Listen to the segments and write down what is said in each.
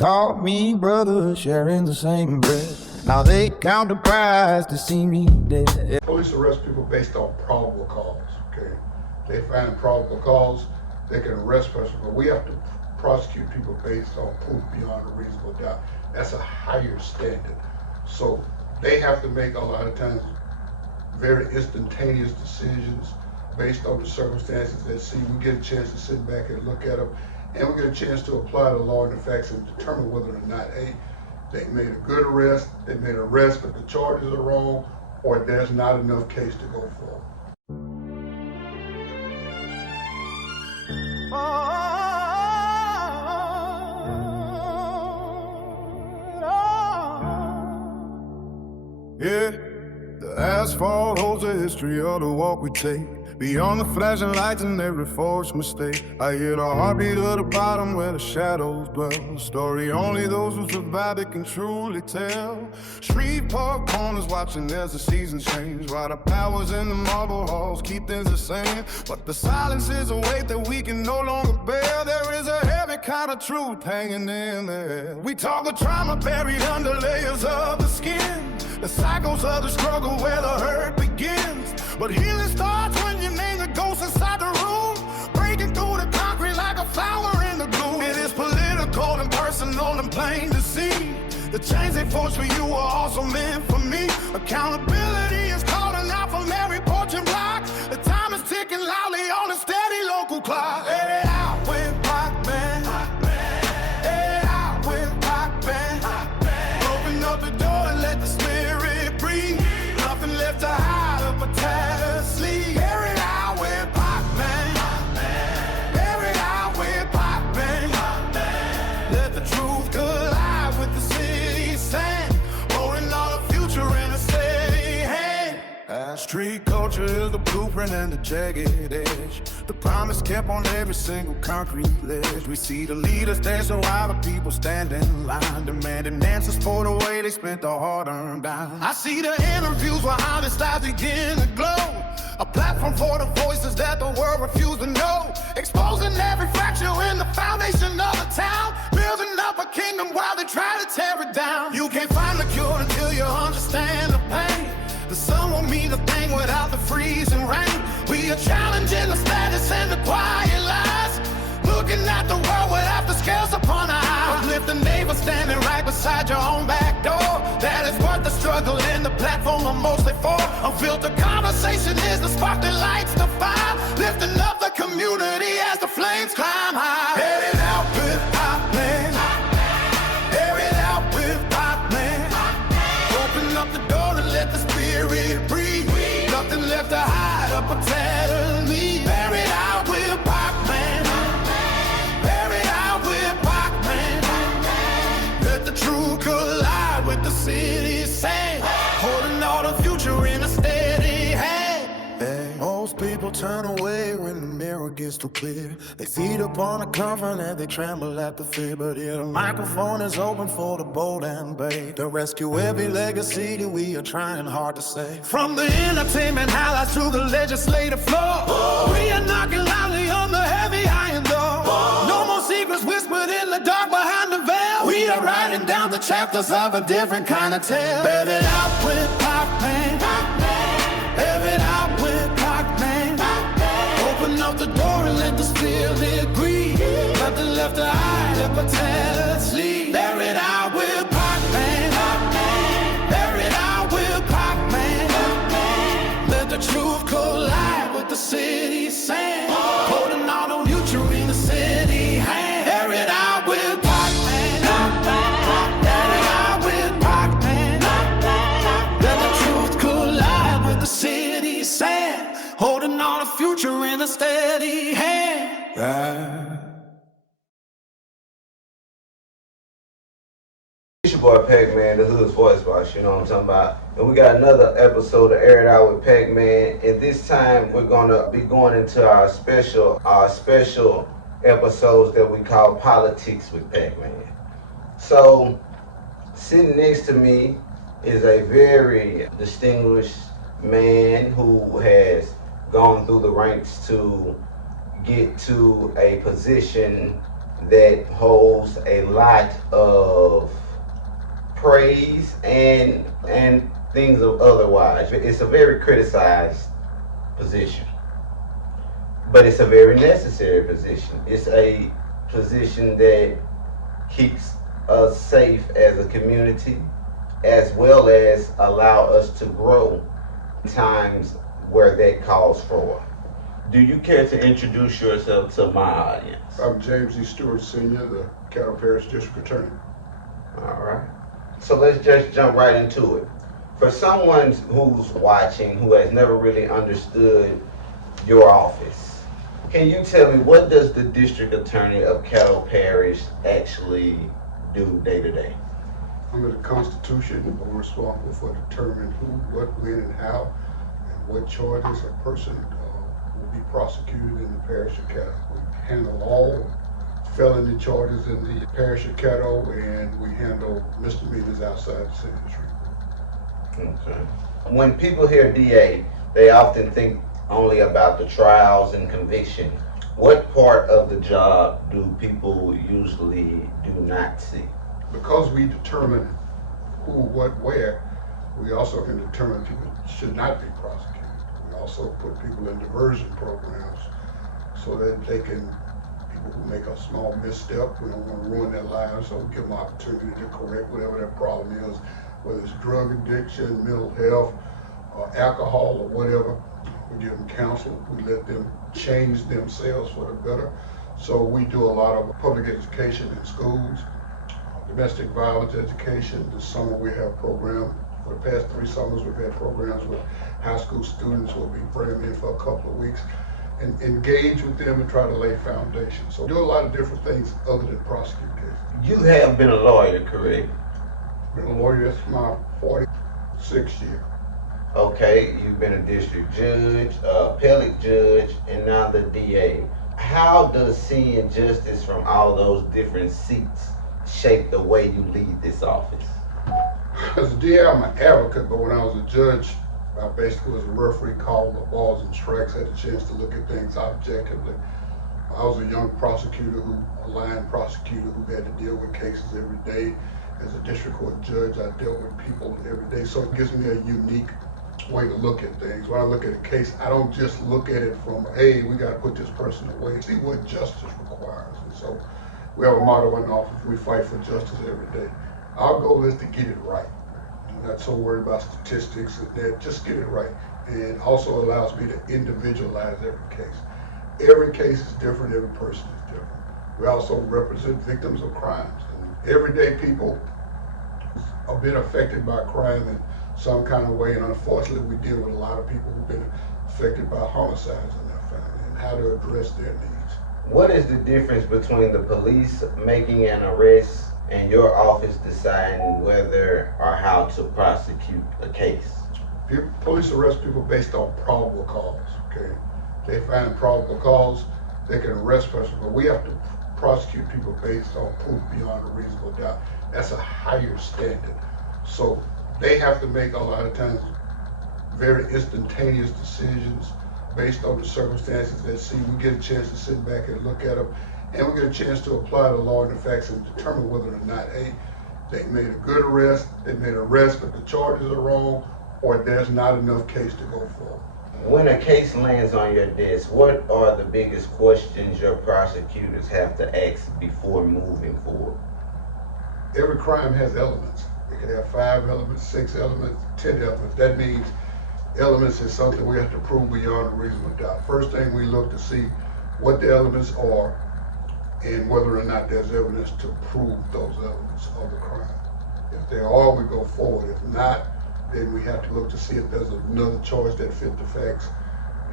called me brother, sharing the same bread. Now they count the prize to see me dead. Police arrest people based on probable cause, okay? They find probable cause, they can arrest person, but we have to prosecute people based on proof beyond a reasonable doubt. That's a higher standard. So they have to make a lot of times very instantaneous decisions based on the circumstances they see. We get a chance to sit back and look at them, and we get a chance to apply the law and the facts and determine whether or not they made a good arrest, they made an arrest but the charges are wrong, or there's not enough case to go forward. Yeah, the asphalt holds the history of the walk we take. Beyond the flashing lights and every forced mistake, I hear the heartbeat of the bottom where the shadows dwell. A story only those who survive it can truly tell. Shreveport corners watching as the seasons change, while the powers in the marble halls keep things the same. But the silence is a weight that we can no longer bear. There is a heavy kind of truth hanging in there. We talk of trauma buried under layers of the skin, the cycles of the struggle where the hurt begins. But healing starts when you name the ghost inside the room, breaking through the concrete like a flower in the gloom. It is political and personal and plain to see. The chains they forged for you are also meant for me. Accountability is calling out from every porch and block. The time is ticking loudly on a steady local clock. Hey, out with Pac Man. Hey, out with Pac Man. Open up the door and let the spirit breathe. Nothing left to hide up a tattered sleeve. Air it out with Pac Man. Air it out with Pac Man. Let the truth collide with the city's sand, holding all the future in a steady hand. Street culture is the blueprint and the jagged edge, the promise kept on every single concrete ledge. We see the leaders dance so while the people stand in line, demanding answers for the way they spent the hard-earned dime. I see the interviews where honest lives begin to glow, a platform for the voices that the world refused to know, exposing every fracture in the foundation of the town, building up a kingdom while they try to tear it down. You can't find the cure until you understand the pain. The sun won't mean a thing without the freezing rain. We are challenging the status and the quiet lies, looking at the world without the scales upon our eyes. Uplift the neighbor standing right beside your own back door. That is worth the struggle and the platform I'm mostly for. Unfiltered conversation is the spark that lights the fire, lifting up the community as the flames climb high. Headed out with Pac Man. Air it out with Pac Man. Open up the door and let the spirit breathe. Nothing left to hide up a tattered leaf. Bear it out with Pac Man. Bear it out with Pac Man. Let the truth collide with the city's sand, holding all the future in a steady hand. Hey, most people turn away when the mirror gets too clear. They feed upon the comfort and they tremble at the fear. But here the microphone is open for the bold and brave, to rescue every legacy that we are trying hard to save. From the entertainment highlights to the legislative floor, we are knocking loudly on the heavy iron door. No more secrets whispered in the dark behind the veil. We are writing down the chapters of a different kind of tale. Bet it out with Pac Man. Have it out with Pac Man. Open up the door and let the spirit breathe. Nothing left to hide up a tattered sleeve. Bear it out with Pac Man. Bear it out with Pac Man. Let the truth collide with the city's sand, holding on to future in the city hand. Bear it out with Pac Man. Bear it out with Pac Man. Let the truth collide with the city's sand, holding on to future in a steady hand. It's your boy Pac Man, the hood's voice box, you know what I'm talking about. And we got another episode of Air It Out with Pac Man. And this time we're gonna be going into our special episodes that we call Politics with Pac Man. So sitting next to me is a very distinguished man who has gone through the ranks to get to a position that holds a lot of praise and things of otherwise. It's a very criticized position, but it's a very necessary position. It's a position that keeps us safe as a community, as well as allow us to grow in times where that calls for. Do you care to introduce yourself to my audience? I'm James E. Stewart, Sr., the Caddo Parish District Attorney. All right. So let's just jump right into it. For someone who's watching who has never really understood your office, can you tell me, what does the District Attorney of Caddo Parish actually do day to day? Under the Constitution, we're responsible for determining who, what, when, and how, and what charges a person will be prosecuted in the parish of Caddo. We handle all felony charges in the parish of Caddo, and we handle misdemeanors outside the city of Shreveport. Okay. When people hear DA, they often think only about the trials and conviction. What part of the job do people usually do not see? Because we determine who, what, where, we also can determine people should not be prosecuted. We also put people in diversion programs so that they can, people who make a small misstep, we don't want to ruin their lives, so we give them opportunity to correct whatever their problem is, whether it's drug addiction, mental health, alcohol, or whatever. We give them counsel. We let them change themselves for the better. So we do a lot of public education in schools, domestic violence education. This summer we have programs. For the past 3 summers we've had programs with high school students. We'll be bringing them in for a couple of weeks and engage with them and try to lay foundation. So we do a lot of different things other than prosecute cases. You have been a lawyer, correct? Been a lawyer, that's my 46th year. Okay, you've been a district judge, appellate judge, and now the DA. How does seeing justice from all those different seats shape the way you lead this office? As a DA, I'm an advocate, but when I was a judge, I basically was a referee, called the balls and strikes, had a chance to look at things objectively. I was a young prosecutor, a line prosecutor who had to deal with cases every day. As a district court judge, I dealt with people every day, so it gives me a unique way to look at things. When I look at a case, I don't just look at it from, hey, we got to put this person away. See what justice requires. And so we have a motto in the office: we fight for justice every day. Our goal is to get it right. I'm not so worried about statistics and that. Just get it right. And it also allows me to individualize every case. Every case is different. Every person is different. We also represent victims of crimes. And everyday people have been affected by crime in some kind of way, and unfortunately we deal with a lot of people who've been affected by homicides in their family and how to address their needs. What is the difference between the police making an arrest and your office deciding whether or how to prosecute a case? Police arrest people based on probable cause, okay? They find probable cause, they can arrest a person, but we have to prosecute people based on proof beyond a reasonable doubt. That's a higher standard. So they have to make a lot of times very instantaneous decisions based on the circumstances they see. We get a chance to sit back and look at them, and we get a chance to apply the law and the facts and determine whether or not, hey, they made a good arrest, they made an arrest, but the charges are wrong, or there's not enough case to go forward. When a case lands on your desk, what are the biggest questions your prosecutors have to ask before moving forward? Every crime has elements. It can have 5 elements, 6 elements, 10 elements. That means elements is something we have to prove beyond a reasonable doubt. First thing we look to see what the elements are and whether or not there's evidence to prove those elements of the crime. If there are, we go forward. If not, then we have to look to see if there's another charge that fit the facts.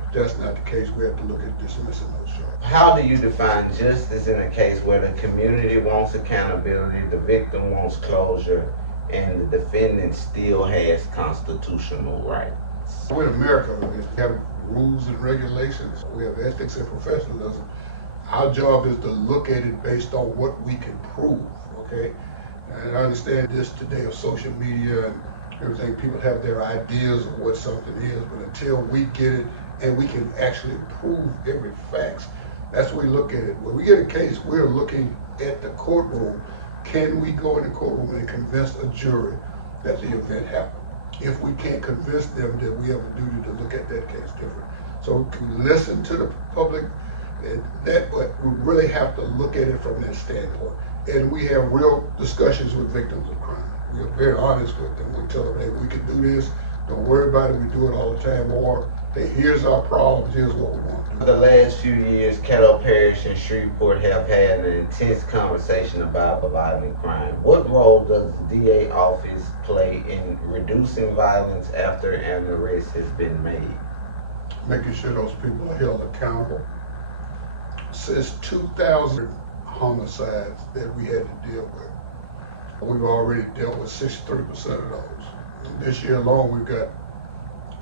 If that's not the case, we have to look at dismissing those charges. How do you define justice in a case where the community wants accountability, the victim wants closure, and the defendant still has constitutional rights? In America, we have rules and regulations. We have ethics and professionalism. Our job is to look at it based on what we can prove, okay? And I understand this today of social media and everything. People have their ideas of what something is, but until we get it and we can actually prove every fact, That's what we look at it. When we get a case, we're looking at the courtroom. Can we go in the courtroom and convince a jury that the event happened? If we can't convince them, then we have a duty to look at that case different. So we can listen to the public, and that, but we really have to look at it from that standpoint. And we have real discussions with victims of crime. We are very honest with them. We tell them, hey, we can do this. Don't worry about it. We do it all the time. Or, hey, here's our problems. Here's what we want to do. For the last few years, Caddo Parish and Shreveport have had an intense conversation about violent crime. What role does the DA office play in reducing violence after an arrest has been made? Making sure those people are held accountable. Since 2000 homicides that we had to deal with, we've already dealt with 63% of those. And this year alone, we've got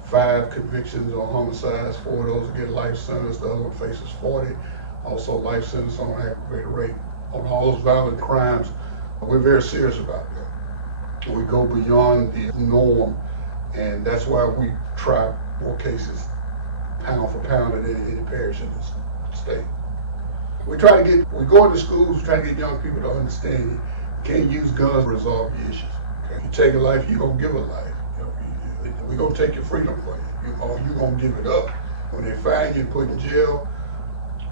5 convictions on homicides. 4 of those get life sentence. The other one faces 40. Also life sentence on aggravated rape. On all those violent crimes, we're very serious about that. We go beyond the norm, and that's why we try more cases pound for pound in any parish in this state. We go into schools, try to get young people to understand you can't use guns to resolve your issues. Okay? You take a life, you're gonna give a life. We're gonna take your freedom from you. You're gonna give it up. When they find you and put in jail,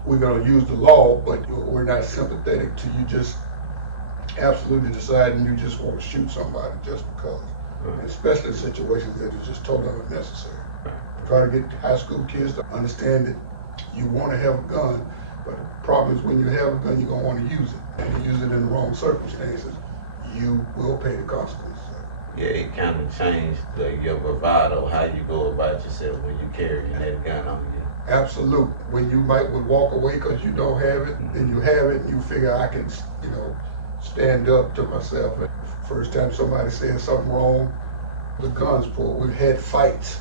we're gonna use the law, but we're not sympathetic to you just absolutely deciding you just want to shoot somebody just because. And especially in situations that are just totally unnecessary. Try to get high school kids to understand that you want to have a gun, but the problem is when you have a gun, you're gonna want to use it. And you use it in the wrong circumstances, you will pay the consequences. Yeah, it kind of changed your bravado, how you go about yourself when you carry that gun on you. Absolutely. When you would walk away because you don't have it, then you have it, and you figure I can, stand up to myself. And first time somebody said something wrong, the gun's pulled. We've had fights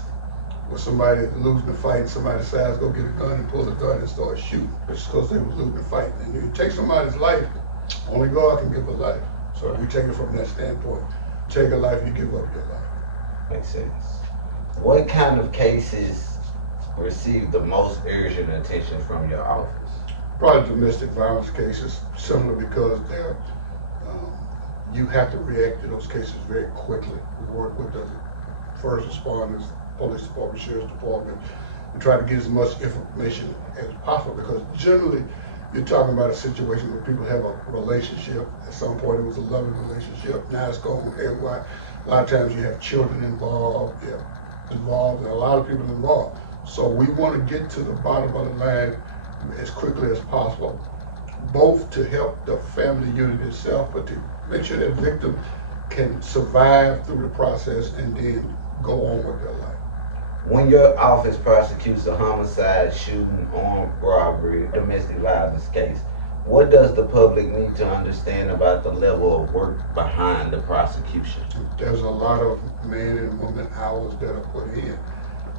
where somebody losing the fight, and somebody decides to go get a gun and pull the gun and start shooting. It's because they was losing the fight. And you take somebody's life, only God can give a life. So we take it from that standpoint. Take a life, you give up your life. Makes sense. What kind of cases receive the most urgent attention from your office? Probably domestic violence cases, similar because you have to react to those cases very quickly. We work with the first responders, police department, sheriff's department, and try to get as much information as possible because generally you're talking about a situation where people have a relationship. At some point it was a loving relationship. Now it's going haywire. A lot of times you have children involved, and a lot of people involved. So we want to get to the bottom of the line as quickly as possible, both to help the family unit itself, but to make sure that victim can survive through the process and then go on with their life. When your office prosecutes a homicide, shooting, armed robbery, domestic violence case, what does the public need to understand about the level of work behind the prosecution? There's a lot of man and woman hours that are put in.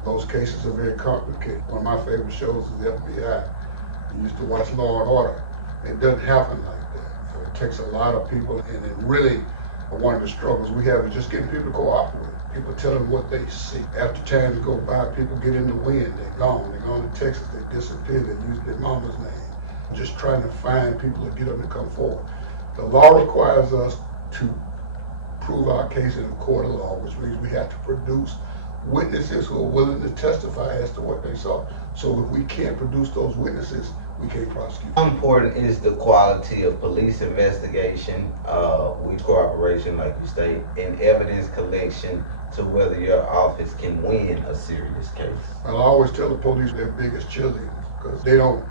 Those cases are very complicated. One of my favorite shows is FBI. I used to watch Law and Order. It doesn't happen like that. So it takes a lot of people, and it really, one of the struggles we have is just getting people to cooperate. People tell them what they see. After time go by, people get in the wind. They're gone. They're gone to Texas. They disappear. They use their mama's name. Just trying to find people to get them to come forward. The law requires us to prove our case in a court of law, which means we have to produce witnesses who are willing to testify as to what they saw. So if we can't produce those witnesses, we can't prosecute. How important is the quality of police investigation, with cooperation, like you state, and evidence collection to whether your office can win a serious case? Well, I always tell the police they're biggest cheerleaders because they don't.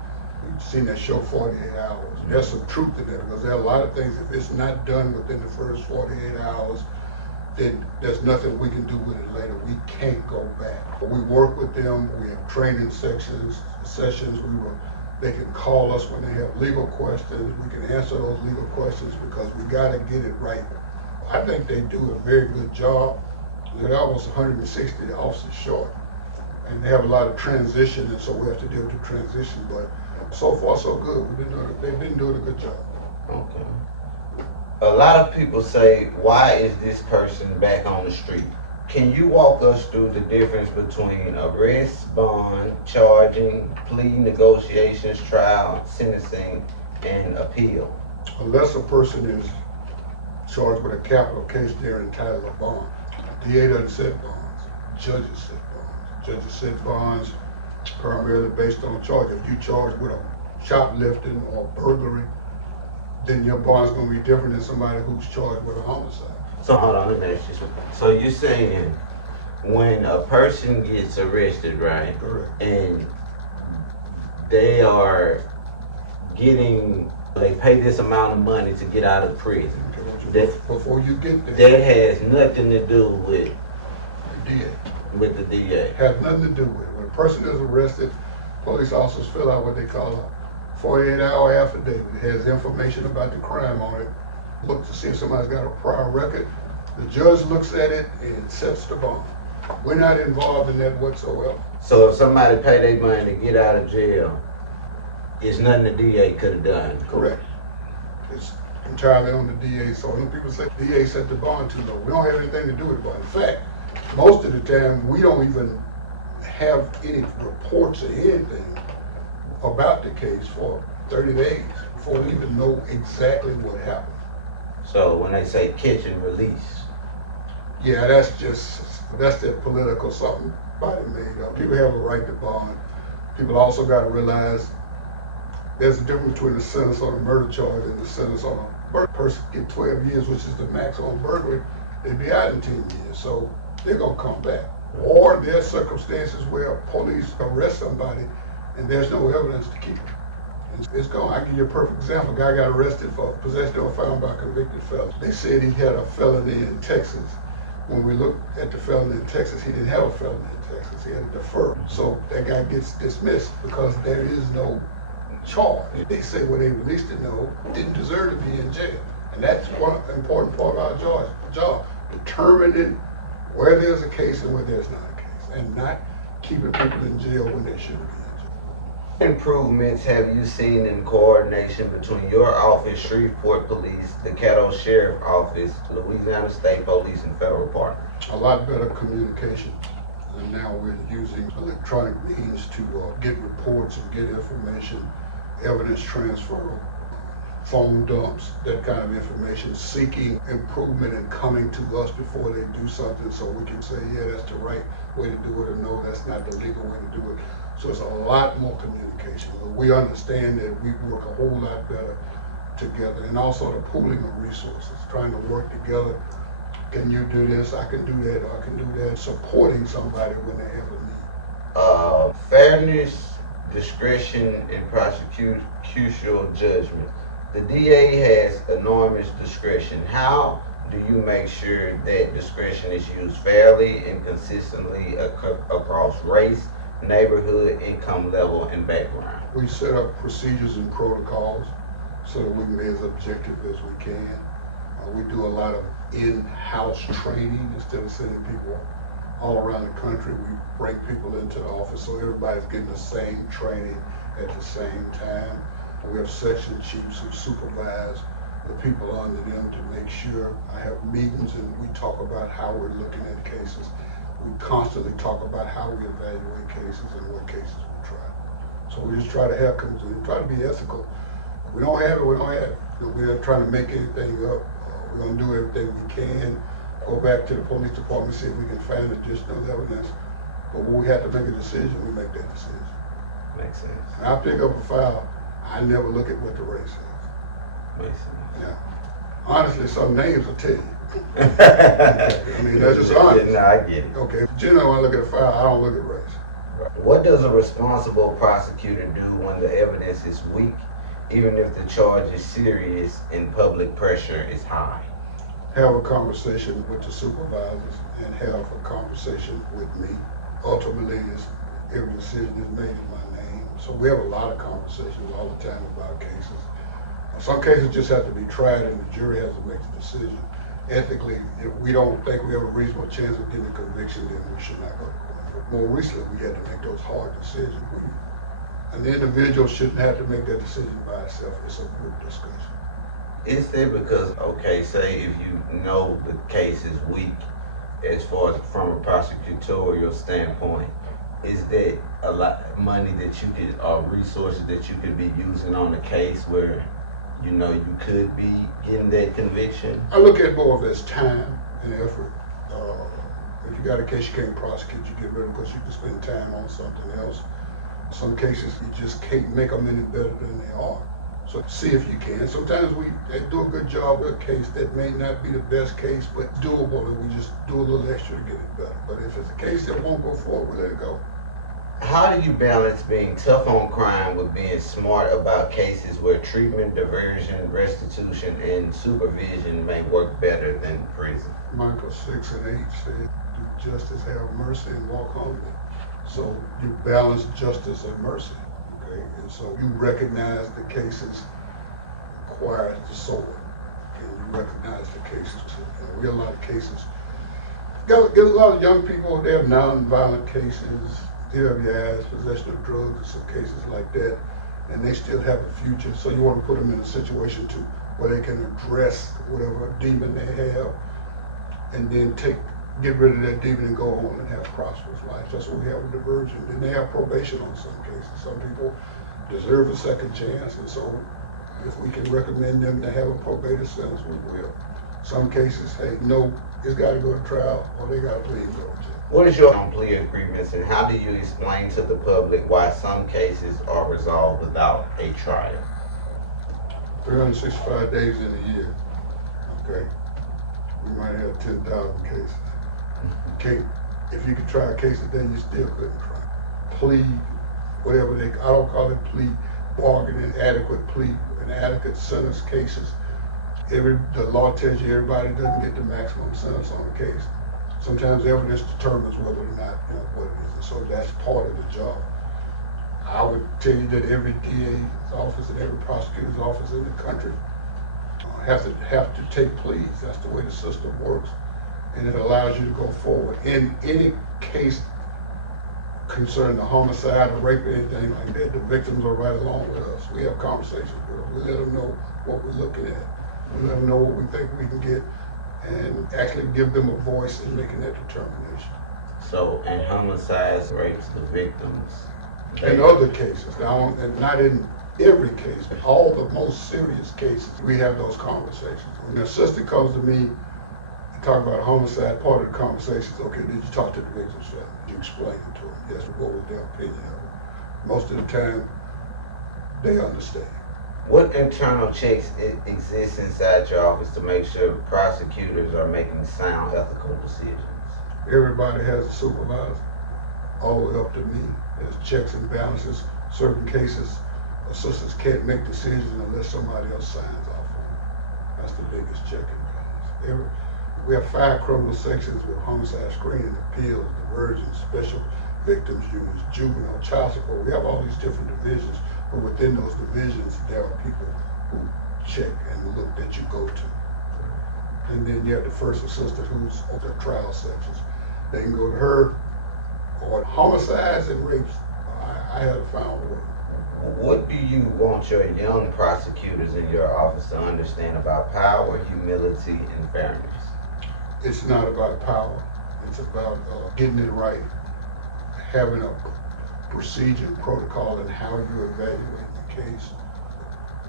We've seen that show 48 hours. There's some truth in that because there are a lot of things, if it's not done within the first 48 hours, then there's nothing we can do with it later. We can't go back. We work with them. We have training sessions. They can call us when they have legal questions. We can answer those legal questions because we got to get it right. I think they do a very good job. They're almost 160 officers short. And they have a lot of transition, and so we have to deal with the transition. But so far, so good. They've been doing a good job. Okay. A lot of people say, why is this person back on the street? Can you walk us through the difference between arrest, bond, charging, plea negotiations, trial, sentencing, and appeal? Unless a person is charged with a capital case, they're entitled to bond. DA doesn't set bonds, judges set bonds. Judges set bonds primarily based on charge. If you charged with a shoplifting or burglary, then your bond's gonna be different than somebody who's charged with a homicide. So hold on, let me ask you something. So you're saying when a person gets arrested, right? Correct. And they are they pay this amount of money to get out of prison. Okay, before you get there, That has nothing to do with the DA. with the DA. Has nothing to do with it. When a person is arrested, police officers fill out what they call a 48-hour affidavit. It has information about the crime on it. Look to see if somebody's got a prior record. The judge looks at it and sets the bond. We're not involved in that whatsoever. So if somebody pay their money to get out of jail, it's nothing the DA could have done. Correct. It's entirely on the DA. So when people say DA set the bond too low, we don't have anything to do with the bond. In fact, most of the time, we don't even have any reports or anything about the case for 30 days before we even know exactly what happened. So when they say catch and release, Yeah, that's that political something body made up. People have a right to bond. People also got to realize there's a difference between the sentence on a murder charge and the sentence on a burglary. Person get 12 years, which is the max on burglary, they'd be out in 10 years. So they're gonna come back. Or there's circumstances where police arrest somebody and there's no evidence to keep it. It's gone. I give you a perfect example. A guy got arrested for possession of a firearm by a convicted felon. They said he had a felony in Texas. When we looked at the felony in Texas, he didn't have a felony in Texas. He had a deferral. So that guy gets dismissed because there is no charge. They say when they released it, no, didn't deserve to be in jail. And that's one important part of our job, determining where there's a case and where there's not a case, and not keeping people in jail when they shouldn't be in jail. improvements have you seen in coordination between your office, Shreveport Police, the Caddo Sheriff Office, Louisiana State Police, and federal partners? A lot better communication. And now we're using electronic means to get reports and get information, evidence transfer, phone dumps, that kind of information, seeking improvement and coming to us before they do something so we can say, yeah, that's the right way to do it, or no, that's not the legal way to do it. So it's a lot more communication. We understand that we work a whole lot better together, and also the pooling of resources, trying to work together. Can you do this? I can do that, or I can do that. Supporting somebody when they have a need. Fairness, discretion, and prosecutorial judgment. The DA has enormous discretion. How do you make sure that discretion is used fairly and consistently across race, neighborhood, income level, and background? We set up procedures and protocols so that we can be as objective as we can. We do a lot of in-house training instead of sending people all around the country. We bring people into the office so everybody's getting the same training at the same time. We have section chiefs who supervise the people under them to make sure. I have meetings and we talk about how we're looking at cases. We constantly talk about how we evaluate cases and what cases we try. So we just try to have, we try to be ethical. If we don't have it, we don't have it. We're not trying to make anything up. We're going to do everything we can. Go back to the police department, see if we can find additional evidence. But when we have to make a decision, we make that decision. Makes sense. When I pick up a file, I never look at what the race is. Makes sense. Yeah. Honestly, some names will tell you. I mean, that's just honest. No, I get it. Okay, generally when I look at a file, I don't look at race. What does a responsible prosecutor do when the evidence is weak, even if the charge is serious and public pressure is high? Have a conversation with the supervisors and have a conversation with me. Ultimately, every decision is made in my name. So we have a lot of conversations all the time about cases. Some cases just have to be tried and the jury has to make the decision. Ethically, if we don't think we have a reasonable chance of getting a conviction, then we should not go to court. More recently, we had to make those hard decisions. An individual shouldn't have to make that decision by itself. It's a group discussion. Is there because, okay, say if you know the case is weak as far as from a prosecutorial standpoint, is that a lot of money that you could, or resources that you could be using on a case where, you know, you could be getting that conviction? I look at more of it as time and effort. If you got a case you can't prosecute, you get rid of it because you can spend time on something else. Some cases you just can't make them any better than they are. So see if you can. Sometimes they do a good job with a case that may not be the best case, but doable, and we just do a little extra to get it better. But if it's a case that won't go forward, we let it go. How do you balance being tough on crime with being smart about cases where treatment, diversion, restitution, and supervision may work better than prison? Michael 6 and 8 said, do justice, have mercy, and walk humbly. So you balance justice and mercy, okay? And so you recognize the cases requires the sword, and you recognize the cases. And we have a lot of cases. Get a lot of young people, they have non-violent cases, DWIs, possession of drugs, and some cases like that, and they still have a future. So you want to put them in a situation where they can address whatever demon they have, and then get rid of that demon and go on and have prosperous life. That's what we have with diversion. And they have probation on some cases. Some people deserve a second chance, and so if we can recommend them to have a probated sentence, we will. Some cases, hey, no, it's got to go to trial, or they got to plead and go to jail. What is your plea agreements, and how do you explain to the public why some cases are resolved without a trial? 365 days in a year, okay? We might have 10,000 cases. You can't, if you could try a case today, you still couldn't try. Plea, whatever I don't call it plea bargaining, adequate plea, and adequate sentence cases. The law tells you everybody doesn't get the maximum sentence on a case. Sometimes evidence determines whether or not, what it is, and so that's part of the job. I would tell you that every DA's office and every prosecutor's office in the country have to take pleas. That's the way the system works, and it allows you to go forward. In any case concerning the homicide or rape or anything like that, the victims are right along with us. We have conversations with them. We let them know what we're looking at. We let them know what we think we can get, and actually give them a voice in making that determination. So, in homicides, rapes, the victims. In other cases, now, and not in every case, but all the most serious cases, we have those conversations. When the assistant comes to me and talk about a homicide, part of the conversation is, okay, did you talk to the victims? Did you explain it to them? Yes, what was their opinion of it? Most of the time, they understand. What internal checks exist inside your office to make sure prosecutors are making sound ethical decisions? Everybody has a supervisor, all the way up to me. There's checks and balances. Certain cases, assistants can't make decisions unless somebody else signs off on it. That's the biggest check and balance. We have 5 criminal sections with homicide screening, appeals, diversion, special victims units, juvenile, child support. We have all these different divisions, but within those divisions, there are people who check and look that you go to. And then you have the first assistant who's on the trial sections. They can go to her, or homicides and rapes. I haven't found a way. What do you want your young prosecutors in your office to understand about power, humility, and fairness? It's not about power. It's about getting it right, having a procedure, protocol, and how you evaluate the case,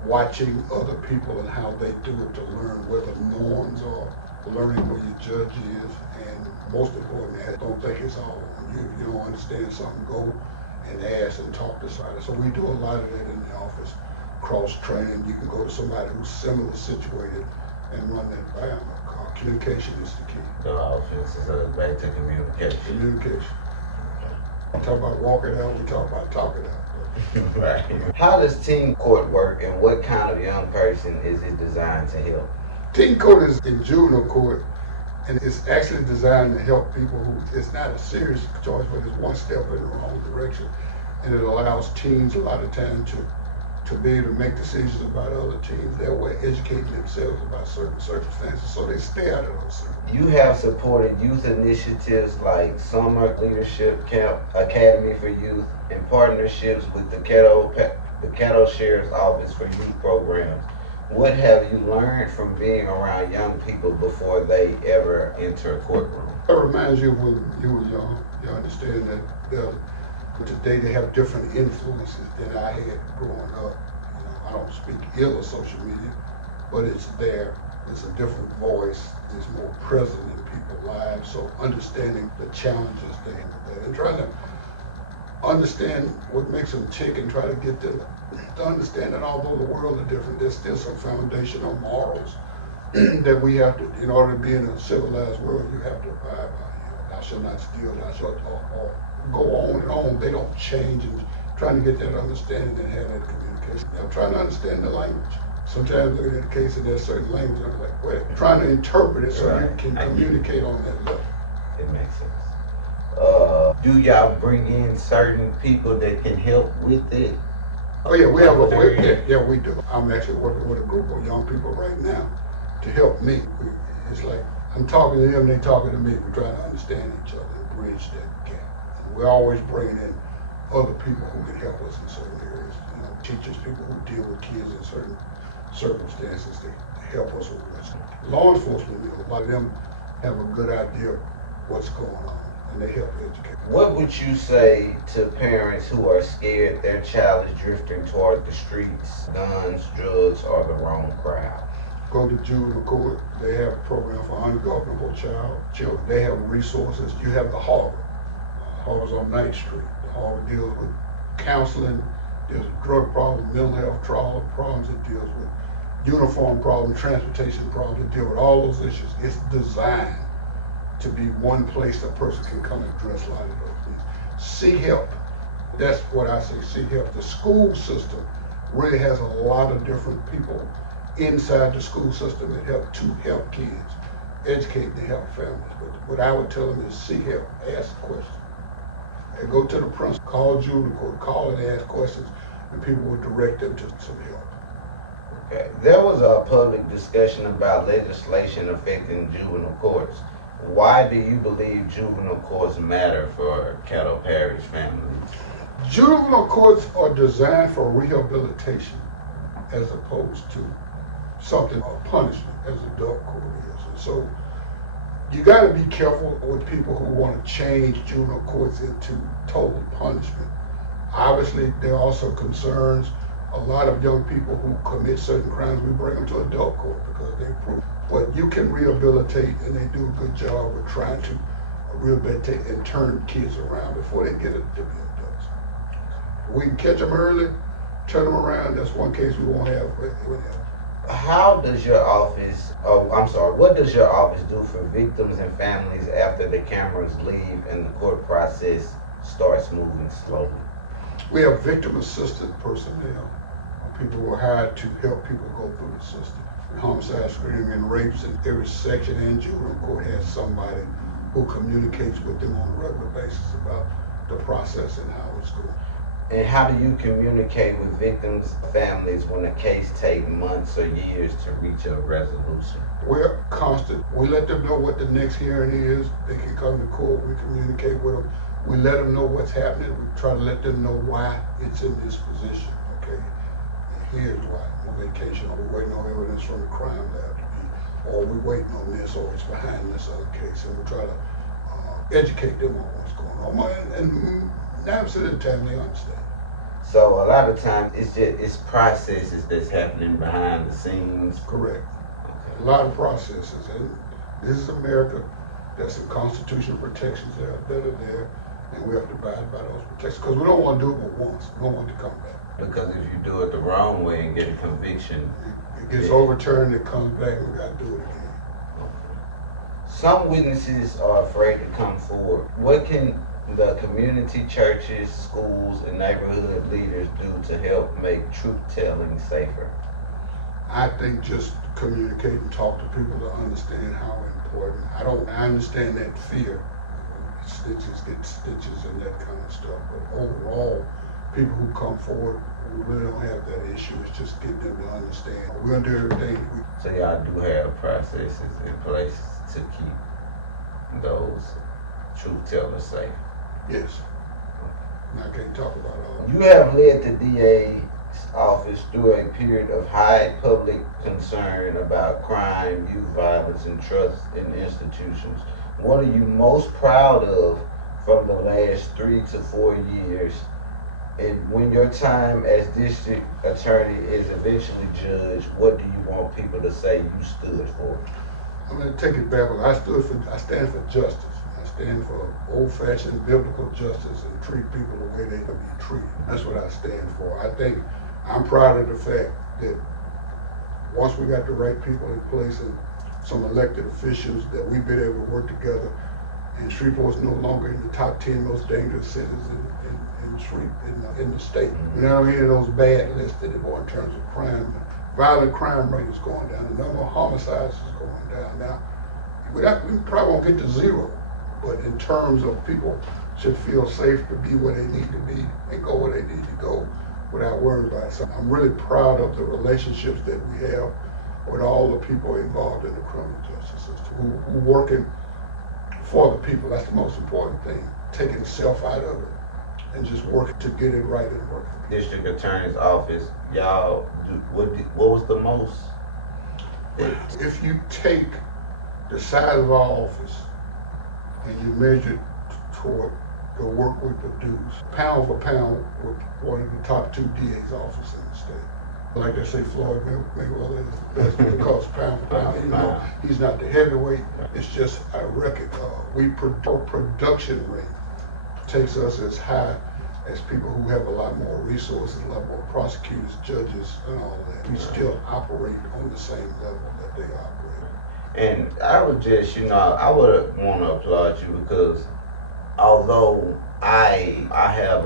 watching other people and how they do it to learn where the norms are, learning where your judge is, and most important, don't think it's all on you. If you don't understand something, go and ask and talk to somebody. So we do a lot of that in the office, cross-training. You can go to somebody who's similar situated and run that by them. Communication is the key. The offense is back to communication. Communication. We talk about walk it out, we talk about talk it out. Right. How does team court work, and what kind of young person is it designed to help? Team court is in juvenile court, and it's actually designed to help people who, it's not a serious choice, but it's one step in the wrong direction. And it allows teens a lot of time to be able to make decisions about other teens, that way educating themselves about certain circumstances so they stay out of those circumstances. You have supported youth initiatives like Summer Leadership Camp, Academy for Youth, and partnerships with the Caddo Sheriff's Office for Youth programs. What have you learned from being around young people before they ever enter a courtroom? It reminds you of when you were young. You understand that today they have different influences than I had growing up. You know, I don't speak ill of social media, but it's there. It's a different voice. It's more present in people's lives. So understanding the challenges they have and trying to understand what makes them tick and try to get them to understand that although the world is different, there's still some foundational morals that we have to, in order to be in a civilized world, you have to abide by. You know, thou shalt not steal, thou shalt, or go on and on. They don't change, and trying to get that understanding and have that communication. I'm trying to understand the language. Sometimes looking at the case and there's certain language, I'm like, well, trying to interpret it so you can communicate on that level. It makes sense. Do y'all bring in certain people that can help with it? Oh yeah, we do. I'm actually working with a group of young people right now to help me. It's like I'm talking to them, they talking to me. We're trying to understand each other and bridge that gap. And we're always bringing in other people who can help us in certain areas. You know, teachers, people who deal with kids in certain circumstances to help us with this. Law enforcement, you know, a lot of them have a good idea of what's going on, and they help educate. What would you say to parents who are scared their child is drifting toward the streets, guns, drugs, or the wrong crowd? Go to juvenile court. They have a program for ungovernable children. They have resources. You have the harbor. Harbor's on Ninth Street. The harbor deals with counseling, deals with drug problems, mental health problems. It deals with uniform problems, transportation problems. It deals with all those issues. It's designed to be one place a person can come and address a lot of those things. Seek help. That's what I say, seek help. The school system really has a lot of different people inside the school system that help kids, educate and help families. But what I would tell them is seek help, ask questions. And go to the principal, call juvenile court, call and ask questions, and people will direct them to some help. Okay. There was a public discussion about legislation affecting juvenile courts. Why do you believe juvenile courts matter for Caddo Parish families? Juvenile courts are designed for rehabilitation as opposed to something of punishment as adult court is. And so you got to be careful with people who want to change juvenile courts into total punishment. Obviously, there are also concerns. A lot of young people who commit certain crimes, we bring them to adult court because they prove. But you can rehabilitate, and they do a good job of trying to rehabilitate and turn kids around before they get to be adults. We can catch them early, turn them around. That's one case we won't have. How does your office, what does your office do for victims and families after the cameras leave and the court process starts moving slowly? We have victim assistant personnel, people who are hired to help people go through the system. Homicide, screening, and rapes in every section and juvenile court has somebody who communicates with them on a regular basis about the process and how it's going. And how do you communicate with victims' families when a case takes months or years to reach a resolution? We're constant. We let them know what the next hearing is. They can come to court. We communicate with them. We let them know what's happening. We try to let them know why it's in this position. Okay, and here's why. On vacation, or we're waiting on evidence from the crime lab to be, or we're waiting on this, or it's behind this other case, and we try to educate them on what's going on. And 9% of the time they understand. So a lot of times it's processes that's happening behind the scenes. Correct. Okay. A lot of processes, and this is America. There's some constitutional protections that are there, and we have to abide by those protections because we don't want to do it but once. We don't want to come back. Because if you do it the wrong way and get a conviction, it gets overturned, it comes back, and we got to do it again. Some witnesses are afraid to come forward. What can the community, churches, schools, and neighborhood leaders do to help make truth-telling safer? I think just communicate and talk to people to understand how important. I understand that fear. Snitches get stitches and that kind of stuff. But overall, people who come forward, we really don't have that issue. It's just getting them to understand. We're gonna do everything. So y'all do have processes in place to keep those truth-tellers safe? Yes. And I can't talk about all. You have led the DA's office through a period of high public concern about crime, youth violence, and trust in institutions. what are you most proud of from the last 3 to 4 years? And when your time as district attorney is eventually judged, what do you want people to say you stood for? I'm going to take it back. I stand for justice. I stand for old-fashioned biblical justice and treat people the way they can be treated. That's what I stand for. I think I'm proud of the fact that once we got the right people in place and some elected officials, that we've been able to work together, and Shreveport is no longer in the top 10 most dangerous cities in the state. We're not any of those bad lists anymore in terms of crime. Violent crime rate is going down. The number of homicides is going down. Now, we probably won't get to zero, but in terms of people should feel safe to be where they need to be and go where they need to go without worrying about it. So I'm really proud of the relationships that we have with all the people involved in the criminal justice system who working for the people. That's the most important thing. Taking self out of it and just working to get it right and working. District Attorney's Office, y'all, what was the most? If you take the size of our office and you measure it toward the work we produce, pound for pound, we're one of the top 2 DA's offices in the state. Like they say, Floyd Mayweather is the best because pound for pound, even though he's not the heavyweight, it's just a record. Our production rate takes us as high as people who have a lot more resources, a lot more prosecutors, judges, and all that. We still operate on the same level that they operate. And I would just, I would want to applaud you because although I have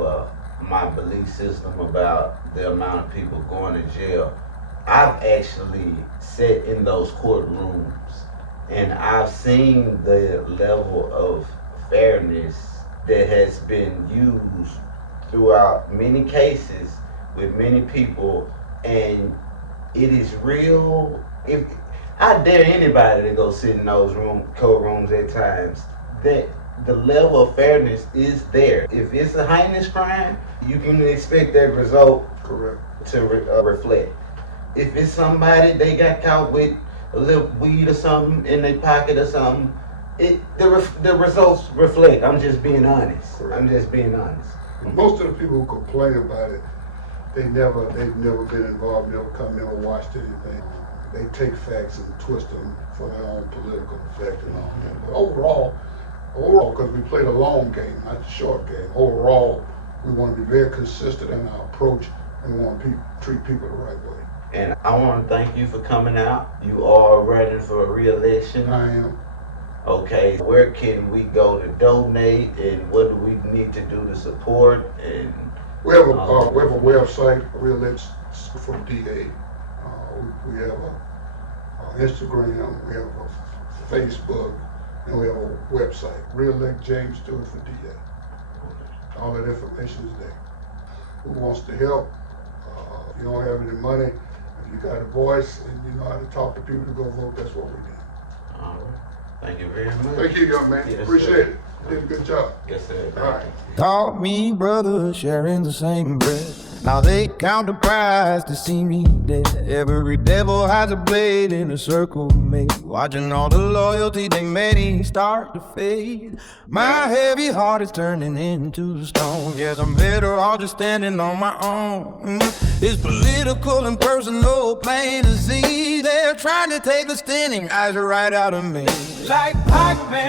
my belief system about the amount of people going to jail, I've actually sat in those courtrooms and I've seen the level of fairness that has been used throughout many cases with many people, and it is real. If I dare anybody to go sit in those courtrooms at times, that the level of fairness is there. If it's a heinous crime, you can expect that result to reflect. If it's somebody they got caught with a little weed or something in their pocket or something, the results reflect. I'm just being honest. Most of the people who complain about it, they've never been involved, never watched anything. They take facts and twist them for their own political effect and all that. But overall, because we play the long game, not the short game, overall, we want to be very consistent in our approach and we want to treat people the right way. And I want to thank you for coming out. You are running for a re-election. I am. Okay, where can we go to donate, and what do we need to do to support? And we have a website, re-election for DA. We have a Instagram, we have a Facebook, and we have a website. Re-elect James Stewart for DA. All that information is there. Who wants to help? If you don't have any money, if you got a voice and you know how to talk to people to go vote, that's what we do. All right. Thank you very much. Thank you, young man. Yes, appreciate sir. it. You did a good job. Yes, sir. All right. Call me brother, sharing the same bread. Now they count the prize to see me dead. Every devil has a blade in a circle made. Watching all the loyalty they made start to fade. My heavy heart is turning into stone. Yes, I'm better off just standing on my own. It's political and personal, plain to see. They're trying to take the standing eyes right out of me. Like Pac Man.